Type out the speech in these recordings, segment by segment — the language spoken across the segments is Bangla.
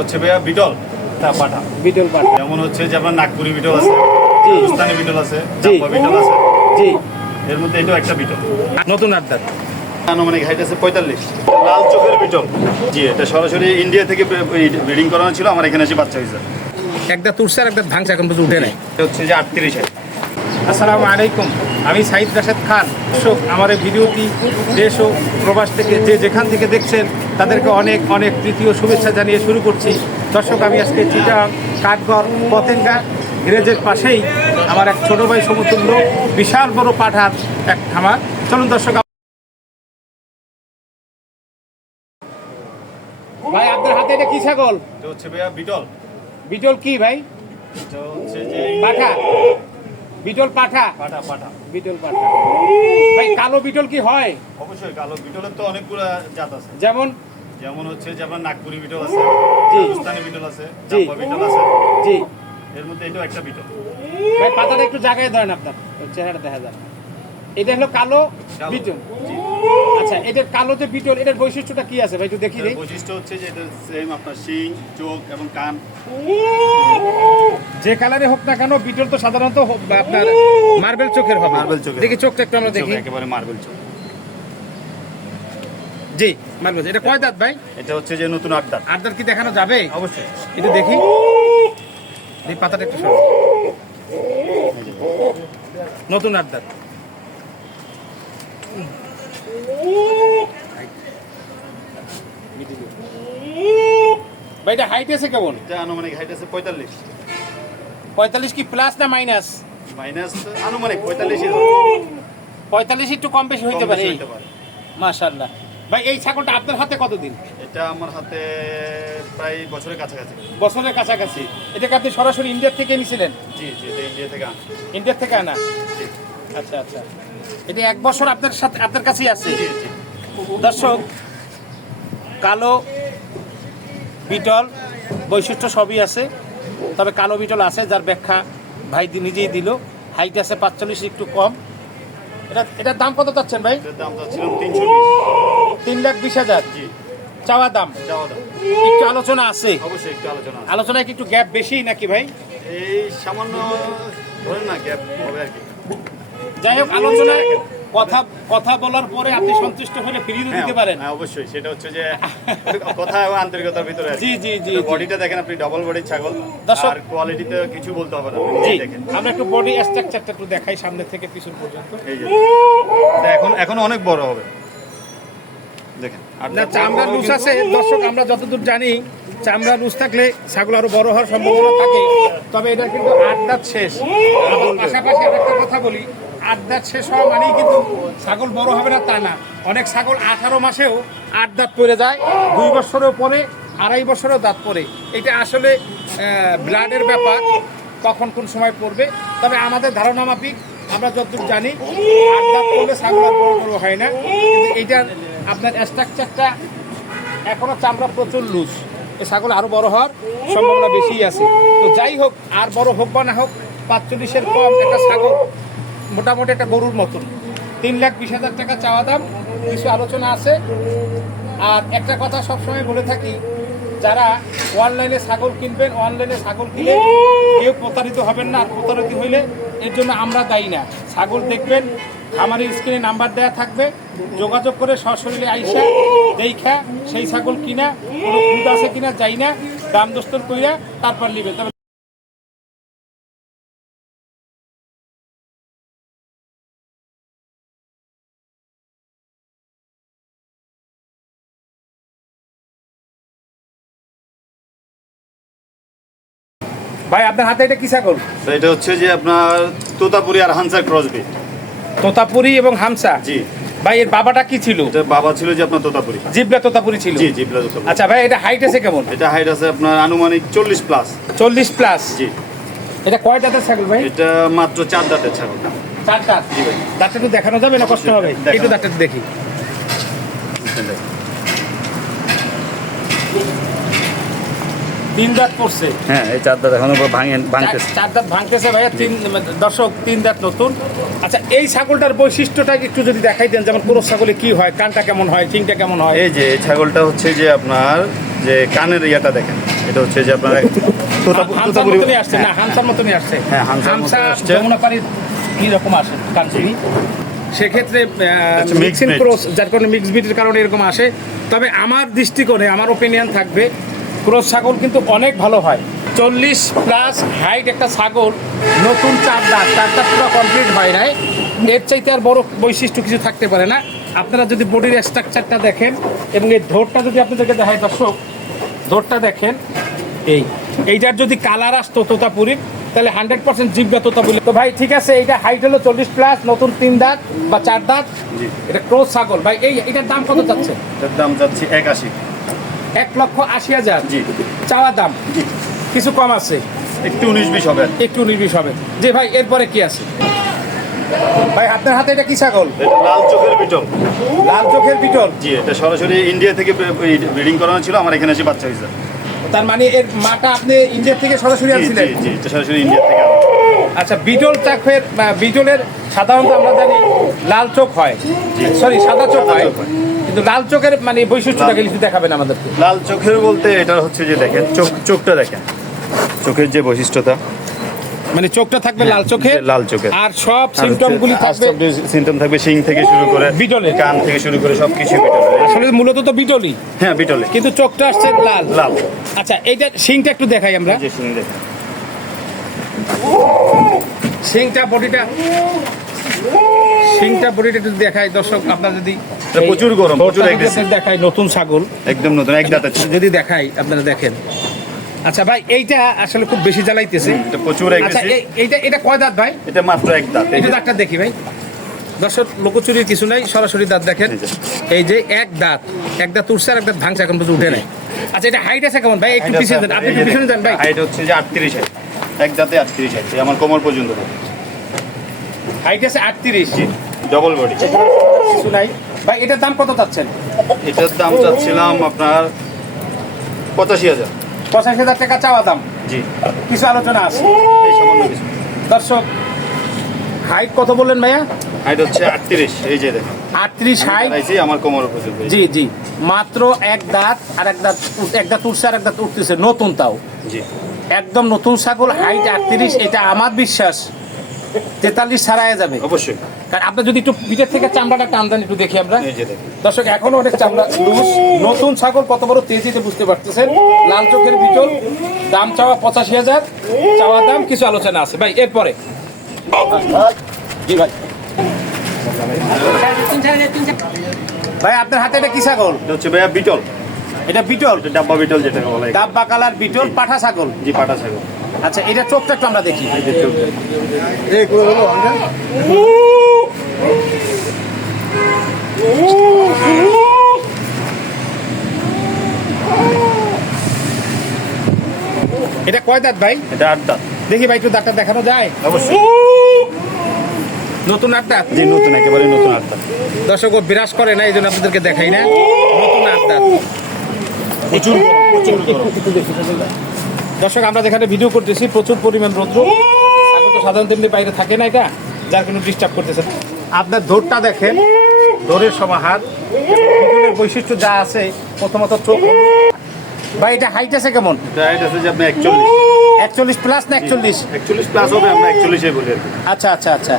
হচ্ছে ভাইয়া বিটল? তা পাঠা। বিটল পাঠা। যেমন হচ্ছে যে আপনার নাগপুরি বিটল আছে জি। হিন্দুস্তানি বিটল আছে জি। বিটল আছে। জি। এর মধ্যে এটাও একটা বিটল। নতুন আড্ডা আনুমানিক হাইট আছে পঁয়তাল্লিশ। লাল চোখের বিটল। জি এটা সরাসরি ইন্ডিয়া থেকে ব্রিডিং করানো ছিল আমার এখানে এসে বাচ্চা হয়েছে। একটা তুরছে আর একটা ভাঙছে এখন পর্যন্ত উঠে নাই। হচ্ছে যে আটত্রিশ আসসালামু আলাইকুম। আমি সাইদ রাশেদ খান দর্শক আমার এই ভিডিওটি দেশ ও প্রবাস থেকে যে যেখান থেকে দেখছেন তাদেরকে অনেক অনেক তৃতীয় শুভেচ্ছা জানিয়ে শুরু করছি। দর্শক আমি আজকে চিটাং কাঠগড় পতেঙ্গা গ্রেজের পাশেই আমার এক ছোট ভাই সমতুল্য বিশাল বড় পাঠার এক খামার চলুন দর্শক ভাই আপনার হাতে এটা কি ছাগল? হচ্ছে বিটল। বিটল কি ভাই? যে পাঠা। বিটল পাঠা? পাঠা পাঠা। বিটল পাঠা। ভাই কালো বিটল কি হয়? অবশ্যই কালো বিটলের তো অনেকগুলো জাত আছে। যেমন? যেমন হচ্ছে যে আপনার নাগপুরি বিটল আছে জি। হিন্দুস্তানি বিটল আছে জি। বিটল আছে। জি। এর মধ্যে এটাও একটা বিটল। ভাই পাতাটা একটু জায়গায় ধরেন আপনার চেহারা দেখা যায়। এটা হলো কালো। বিটল। জি। আচ্ছা এটার কালো যে বিটল এটার বৈশিষ্ট্যটা কি আছে? ভাই একটু দেখি দিই। বৈশিষ্ট্য হচ্ছে যে এটা সেম আপনার শিং চোখ এবং কান। যে কালারে হোক না কেন বিটল তো সাধারণত আপনার মার্বেল চোখের হবে। Marble চোখের দেখি চোখটা একটু আমরা দেখি। একেবারে মার্বেল চোখ। জি মার্বেল এটা কয় দাঁত ভাই? এটা হচ্ছে যে নতুন আড্ডা আর দাঁত কি দেখানো যাবে? অবশ্যই। একটু দেখি। এই পাতাটা একটু সরো নতুন আর দাঁত। ভাই এটা হাইট আছে কেমন? এটা আনুমানিক হাইট আছে পঁয়তাল্লিশ। পঁয়তাল্লিশ কি প্লাস না মাইনাস মাইনাস আনুমানিক পঁয়তাল্লিশ পঁয়তাল্লিশ একটু কম বেশি হইতে পারে। মাশাল্লাহ ভাই এই ছাগলটা আপনার হাতে কতদিন? এটা আমার হাতে প্রায় বছরের কাছাকাছি। বছরের কাছাকাছি। এটাকে আপনি সরাসরি ইন্ডিয়ার থেকে নিয়েছিলেন জি জি এটা ইন্ডিয়া থেকে আনছি ইন্ডিয়ার থেকে আনা? আচ্ছা আচ্ছা। এটা এক বছর আপনার সাথে আপনার কাছেই আছে? দর্শক কালো বিটল বৈশিষ্ট্য সবই আছে। তবে কালো বিটল আছে যার ব্যাখ্যা ভাই নিজেই দিল। হাইট আছে পাঁচচল্লিশ একটু কম। এটা এটার দাম কত চাচ্ছেন ভাই? তিন লাখ বিশ হাজার? চাওয়া দাম? একটু আলোচনা আছে। অবশ্যই একটু আলোচনা। আলোচনায় কি একটু গ্যাপ বেশি নাকি ভাই? এই সামান্য ধরেন না গ্যাপ হবে আর কি। যাই হোক আলোচনায় কথা কথা বলার পরে আপনি সন্তুষ্ট হলে ফিরিয়ে দিতে পারেন। হ্যাঁ অবশ্যই। সেটা হচ্ছে যে কথা এবং আন্তরিকতার ভিতরে জি, জি, জি, বডিটা দেখেন আপনি ডবল বডির ছাগল। দর্শক- আর কোয়ালিটিতে কিছু বলতে হবে না। জি দেখেন। আমরা একটু বডি স্ট্রাকচারটা একটু দেখাই সামনে থেকে পিছন পর্যন্ত। এই যে। এখন এখন অনেক বড় হবে। দেখেন। আর না চামড়া লুজ আছে। দর্শক আমরা যতদূর জানি চামড়া লুজ থাকলে ছাগল আরও বড় হওয়ার সম্ভাবনা থাকে। তবে এটা কিন্তু আট দাঁত শেষ। পাশাপাশি একটা কথা বলি। আট দাঁত শেষ হওয়া মানেই কিন্তু ছাগল বড় হবে না তা না। অনেক ছাগল আঠারো মাসেও আট দাঁত পড়ে যায়, দুই বছরেও পরে আড়াই বছরেও দাঁত পড়ে। এটা আসলে ব্লাডের ব্যাপার, কখন কোন সময় পড়বে। তবে আমাদের ধারণা মাফিক, আমরা যতদূর জানি, আট দাঁত পড়লে ছাগল আর বড় বড় হয় না। কিন্তু এইটার আপনার স্ট্রাকচারটা এখনও চামড়া প্রচুর লুজ এই ছাগল আরও বড় হওয়ার সম্ভাবনা বেশি আছে। তো যাই হোক, আর বড় হোক বা না হোক পাঁচচল্লিশের কম একটা ছাগল মোটামুটি একটা গরুর মতন। তিন লাখ বিশ হাজার টাকা চাওয়া দাম, কিছু আলোচনা আছে। আর একটা কথা সবসময় বলে থাকি, যারা অনলাইনে ছাগল কিনবেন, অনলাইনে ছাগল কিনে কেউ প্রতারিত হবেন না। আর প্রতারিত হইলে এর জন্য আমরা দায়ী না। ছাগল দেখবেন আমার স্ক্রিনে নাম্বার দেওয়া থাকবে। যোগাযোগ করে সশরীরে আইসা দেখা, সেই ছাগল কিনা, কোনো খুদ আছে কিনা যাই না। দাম দস্তর কইরা তারপর নিবে। ভাই আপনার হাতে এটা কি ছাগল? তো এটা হচ্ছে যে আপনার তোতাপুরি আর হানসার ক্রসবি তোতাপুরি এবং হামসা? জি। ভাই এর বাবাটা কি ছিল? এটা বাবা ছিল যে আপনার তোতাপুরি। জিবলা তোতাপুরি ছিল? জি জিবলা তোতাপুরি। আচ্ছা ভাই এটা হাইট আছে কেমন? এটা হাইট আছে আপনার আনুমানিক চল্লিশ প্লাস চল্লিশ প্লাস জি। এটা কয় দাঁতের ছাগল ভাই? এটা মাত্র চার দাঁতের ছাগল। চার দাঁত? জি ভাই। দাঁতটা একটু দেখানো যাবে না? কষ্ট হবে। একটু দাঁতটা দেখি। তিন দাঁত পড়ছে হ্যাঁ এই চার দাঁত এখনও ভাঙে ভাঙতেছে। চার- দাঁত ভাঙতেছে ভাইয়া তিন দর্শক তিন দাঁত নতুন। আচ্ছা এই ছাগলটার বৈশিষ্ট্যটা একটু যদি দেখাই দেন যেমন পুরো ছাগলে কি হয় কানটা কেমন হয় চিংটা কেমন হয়? এই যে এই ছাগলটা হচ্ছে যে আপনার যে কানের ইয়াটা দেখেন এটা হচ্ছে যে আপনার আসছে না হ্যাঁ, হামসার মতনই আসছে। হ্যাঁ, হামসা। যমুনাপাড়ির এইরকম আসে কানচুনি? সেক্ষেত্রে আচ্ছা, মিক্সিং ক্রস যার কারণে মিক্স ব্রিডের কারণে এরকম আসে। তবে আমার দৃষ্টিকোণে আমার ওপিনিয়ন থাকবে ক্রস ছাগল কিন্তু অনেক ভালো হয়। চল্লিশ প্লাস হাইট একটা ছাগল নতুন চার দাঁত চার দাঁত পুরো কমপ্লিট হয় নাই। এর চাইতে আর বড় বৈশিষ্ট্য কিছু থাকতে পারে না। আপনারা যদি বডির স্ট্রাকচারটা দেখেন এবং এই ধোরটা যদি আপনাদেরকে দেখায় দর্শক ধোরটা দেখেন এই এইটার যদি কালার আসতো তোতাপুরির তাহলে হান্ড্রেড পার্সেন্ট জিজ্ঞা তোতাপুরি তো ভাই ঠিক আছে এইটা হাইট হলো চল্লিশ প্লাস নতুন তিন দাঁত বা চার দাঁত। এটা ক্রোজ ছাগল। ভাই এই এটার দাম কত যাচ্ছে? এটার দাম যাচ্ছে একাশি। এক লক্ষ আশি হাজার। জি। চাওয়া দাম। জি। কিছু কম আছে? একটু উনিশ বিশ হবে। একটু উনিশ বিশ হবে। যে ভাই এরপরে কি আছে? ভাই আপনার হাতে এটা কি ছাগল? এটা লাল চোখের বিটল লাল চোখের বিটল জি এটা সরাসরি ইন্ডিয়া থেকে ব্রিডিং করানো ছিল আমার এখানে এসে বাচ্চা হয়েছে। তার মানে এর মাটা আপনি ইন্ডিয়া থেকে সরাসরি আনছিলেন? জি জি এটা সরাসরি ইন্ডিয়া থেকে। আচ্ছা বিটল চাকের বিটলের সাধারণত আমরা জানি লাল চোখ হয়। সরি সাদা চোখ হয়। কিন্তু লাল চোখের মানে বৈশিষ্ট্যটাকে কিছু দেখাবেন আমাদেরকে? লাল চোখের বলতে এটা হচ্ছে যে দেখেন চোখ চোখটা দেখেন। চোখের যে বৈশিষ্ট্যতা মানে চোখটা থাকবে লাল চোখে লাল চোখের। আর সব সিমটম গুলি থাকবে সিমটম থাকবে শিং থেকে শুরু করে বিটলের। কান থেকে শুরু করে সবকিছু বিটলের। আসলে মূলত তো বিটলই। হ্যাঁ বিটলে কিন্তু চোখটা আসছে লাল। লাল। আচ্ছা এইটা সিংটা একটু দেখাই আমরা। যে শিং দেখেন। সিংটা বডিটা সিংটা বডিটা একটু দেখাই দর্শক আপনার যদি প্রচুর গরম, প্রচুর aggressive। নতুন ছাগল। একদম নতুন এক দাঁতের যদি দেখাই আপনারা দেখেন। আচ্ছা ভাই এইটা আসলে খুব বেশি জ্বালাইতেছে। এটা প্রচুর আচ্ছা এই- এইটা এটা কয় দাঁত ভাই? এটা মাত্র এক দাঁত এটা দাঁতটা দেখি ভাই। দর্শক লোকচুরির কিছু নাই সরাসরি দাঁত দেখেন। এই যে। এক দাঁত এক দাঁত উঠছে আর এক দাঁত ভাঙছে এখন পর্যন্ত উঠে নাই। আচ্ছা এটা হাইট আছে কেমন? ভাই একটু পিছিয়ে দেন আপনি একটু পিছনে দেন ভাই। হাইট হচ্ছে যে আটত্রিশ এক দাঁতে আটত্রিশ এই আমার কোমর পর্যন্ত হাইট আছে আটত্রিশ। ডবল বডি কিছু নাই। ভাই এটার দাম কত চাচ্ছেন? এটার দাম চাচ্ছিলাম আপনার পঁচাশি হাজার। পঁচাশি হাজার টাকা চাওয়া দাম। জি। কিছু আলোচনা আছে? দর্শক হাইট কত বললেন ভাইয়া? হাইট হচ্ছে আটত্রিশ এই যে দেখেন। আটত্রিশ হাইট আমার কোমর পর্যন্ত। জি জি। মাত্র এক দাঁত আর এক দাঁত এক দাঁত উঠছে আর এক দাঁত উঠতেছে। নতুন তাও। জি। একদম নতুন ছাগল হাইট আটত্রিশ এটা আমার বিশ্বাস তেতাল্লিশ ছাড়াই যাবে। অবশ্যই। কারণ আপনি যদি একটু পিঠের থেকে চামড়াটা টান দেন একটু দেখি আমরা। এই যে দেখেন। দর্শক এখনও অনেক চামড়া লুজ। নতুন ছাগল কত বড় তেজিতে বুঝতে পারতেছেন। লাল চোখের বিটল। দাম চাওয়া পঁচাশি হাজার। চাওয়া দাম কিছু আলোচনা আছে। ভাই এরপরে। জি ভাই। ভাই আপনার হাতে এটা কি ছাগল? হচ্ছে ভাইয়া বিটল। এটা বিটল? ডাব্বা বিটল যেটাকে বলা হয়। ডাব্বা কালার বিটল পাঠা ছাগল? জি পাঠা ছাগল। আচ্ছা এটা চোখটা একটু আমরা দেখি। এটা কয় দাঁত ভাই? এটা আট দাঁত। দেখি ভাই একটু দাঁতটা দেখানো যায়? অবশ্যই। নতুন আট দাঁত? জি নতুন একেবারে নতুন আট দাঁত। দর্শক ও বিরাজ করে না এই জন্য আপনাদেরকে দেখাই না। নতুন আট দাঁত। প্রচুর প্রচুর দর্শক আমরা যেখানে ভিডিও করতেছি প্রচুর পরিমাণ রৌদ্র। ছাগল তো সাধারণত এমনি বাইরে থাকে না এটা যার কোনো ডিস্টার্ব করতেছে আপনার দৌড়টা দেখেন দৌড়ের সমাহার বৈশিষ্ট্য যা আছে প্রথমত চোখ। ভাই এটা হাইট আছে কেমন? এটা আছে যে আপনি একচল্লিশ। একচল্লিশ প্লাস না একচল্লিশ? একচল্লিশ প্লাস হবে আমরা একচল্লিশে বলি আচ্ছা আচ্ছা আচ্ছা।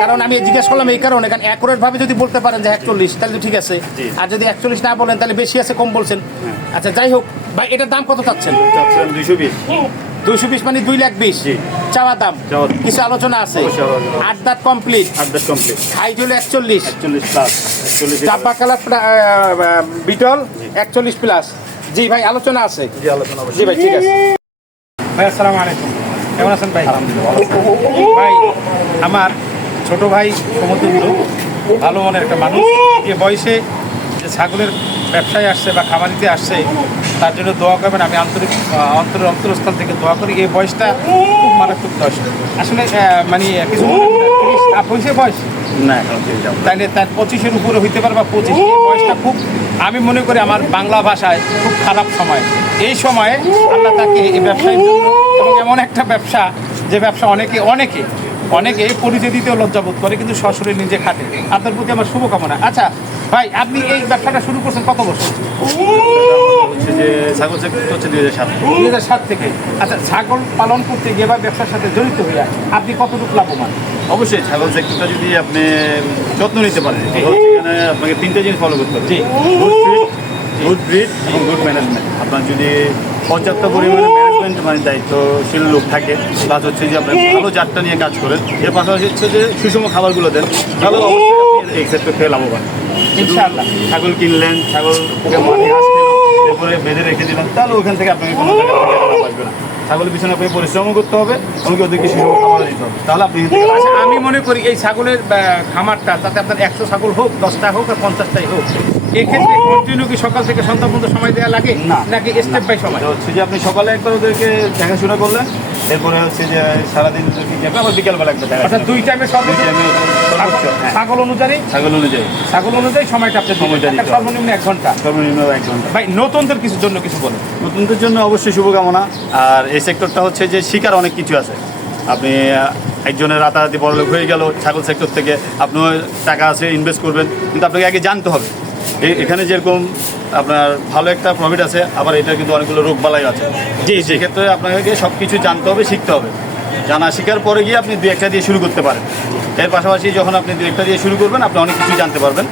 কারণ আমি জিজ্ঞেস করলাম এই কারণে কারণ অ্যাকুরেট ভাবে যদি বলতে পারেন যে একচল্লিশ তাহলে তো ঠিক আছে। আর যদি একচল্লিশ না বলেন তাহলে বেশি আছে কম বলছেন। আচ্ছা যাই হোক ভাই এটার দাম কত চাচ্ছেন? দুইশো বিশ। দুইশো বিশ মানে দুই লাখ বিশ। জি। চাওয়া দাম। কিছু আলোচনা আছে? আট দাঁত কমপ্লিট আট দাঁত কমপ্লিট হাইট হলো একচল্লিশ। একচল্লিশ প্লাস চাপা কালার বিটল একচল্লিশ প্লাস জি ভাই আলোচনা আছে। জি আলোচনা জি ভাই ঠিক আছে। ভাই আসসালামু আলাইকুম। কেমন আছেন ভাই? ভাই আমার ছোট ভাই সমুদ্র ভালো মনের একটা মানুষ। যে বয়সে যে ছাগলের ব্যবসায় আসছে বা খামারিতে আসছে তার জন্য দোয়া করবেন। আমি আন্তরিক অন্তর অন্তরস্থল থেকে দোয়া করি। এই বয়সটা খুব মারাত্মক বয়স আসলে মানে কিছু মনে হয়েছে বয়স? না তাইলে তার পঁচিশের উপরে হইতে পারে বা পঁচিশ। এই বয়সটা খুব আমি মনে করি আমার বাংলা ভাষায় খুব খারাপ সময়। এই সময়ে আল্লাহ তাকে এই ব্যবসায় এবং এমন একটা ব্যবসা যে ব্যবসা অনেকে অনেকে অনেকে পরিচয় দিতেও লজ্জাবোধ করে কিন্তু সশরীর নিজে খাটে। আপনার প্রতি আমার শুভকামনা। আচ্ছা ভাই আপনি এই ব্যবসাটা শুরু করছেন কত বছর? হচ্ছে যে ছাগল সেক্টর হচ্ছে দুই হাজার সাত দুই হাজার সাত থেকে। আচ্ছা ছাগল পালন করতে গিয়ে বা ব্যবসার সাথে জড়িত হইয়া আপনি কতটুকু লাভবান? অবশ্যই ছাগল সেক্টরটা যদি আপনি যত্ন নিতে পারেন সেখানে আপনাকে তিনটে জিনিস ফলো করতে হবে। গুড ব্রিড এবং গুড ম্যানেজমেন্ট আপনার যদি পর্যাপ্ত পরিমাণে ম্যানেজমেন্ট মানে দায়িত্বশীল লোক থাকে। প্লাস হচ্ছে যে আপনি ভালো জাতটা নিয়ে কাজ করেন। এর পাশাপাশি হচ্ছে যে সুষম খাবারগুলো দেন। তাহলে অবশ্যই আপনি এই থেকে লাভবান। ইনশাআল্লাহ। ছাগল কিনলেন ছাগল এরপরে বেঁধে রেখে দিলেন তাহলে ওখান থেকে আপনাকে কোনো আসবে না। ছাগলের পিছনে আপনাকে পরিশ্রমও করতে হবে এমনকি ওদেরকে সুষম খাবার দিতে হবে। তাহলে আপনি আমি মনে করি এই ছাগলের খামারটা তাতে আপনার একশো ছাগল হোক দশটা হোক আর পঞ্চাশটাই হোক। এক্ষেত্রে কন্টিনিউ কি সকাল থেকে সন্ধ্যা পর্যন্ত সময় দেওয়া লাগে। নাকি স্টেপ বাই সময়? হচ্ছে যে আপনি সকালে একবার ওদেরকে দেখাশোনা করলেন এরপরে হচ্ছে যে সারাদিন আবার বিকেলবেলা একবার অর্থাৎ দেখাশোনা দুই টাইমে সর্বোচ্চ হ্যাঁ। ছাগল অনুযায়ী? ছাগল অনুযায়ী। ছাগল অনুযায়ী সময়টা আপনি। সময়টা সর্বনিম্ন এক ঘণ্টা। সর্বনিম্ন এক ঘণ্টা। ভাই নতুনদের কিছুর জন্য কিছু বলেন। নতুনদের জন্য অবশ্যই শুভকামনা। আর এই সেক্টরটা হচ্ছে যে শিকার অনেক কিছু আছে। আপনি একজনের রাতারাতি বড়লোক হয়ে গেল ছাগল সেক্টর থেকে আপনিও টাকা আছে ইনভেস্ট করবেন কিন্তু আপনাকে আগে জানতে হবে। এখানে যেরকম আপনার ভালো একটা প্রফিট আছে আবার এটা কিন্তু অনেকগুলো রোগ বালাই আছে। জি। সেক্ষেত্রে আপনাকে সব কিছু জানতে হবে শিখতে হবে। জানা শিকার পরে গিয়ে আপনি দু একটা দিয়ে শুরু করতে পারেন। এর পাশাপাশি যখন আপনি দু একটা দিয়ে শুরু করবেন আপনি অনেক কিছু জানতে পারবেন।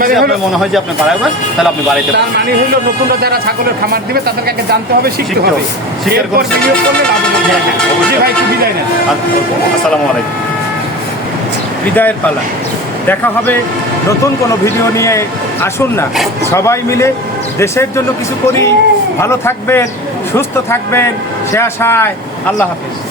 মানে আপনার মনে হয় যে আপনি বাড়াবেন তাহলে আপনি বাড়াইতে পারেন। মানে নতুনরা যারা ছাগলের খামার দিবে তাদেরকে আগে জানতে হবে শিখতে হবে। হবে। শিখার বিনিয়োগ করলে লাভ হবে। হ্যাঁ, হ্যাঁ, অবশ্যই। জি ভাই বিদায় নেন। আসসালামু আলাইকুম। বিদায়ের পালা। দেখা হবে। নতুন কোনো ভিডিও নিয়ে আসুন না। সবাই মিলে দেশের জন্য কিছু করি। ভালো থাকবেন, সুস্থ থাকবেন। সে আশায় আল্লাহ হাফিজ।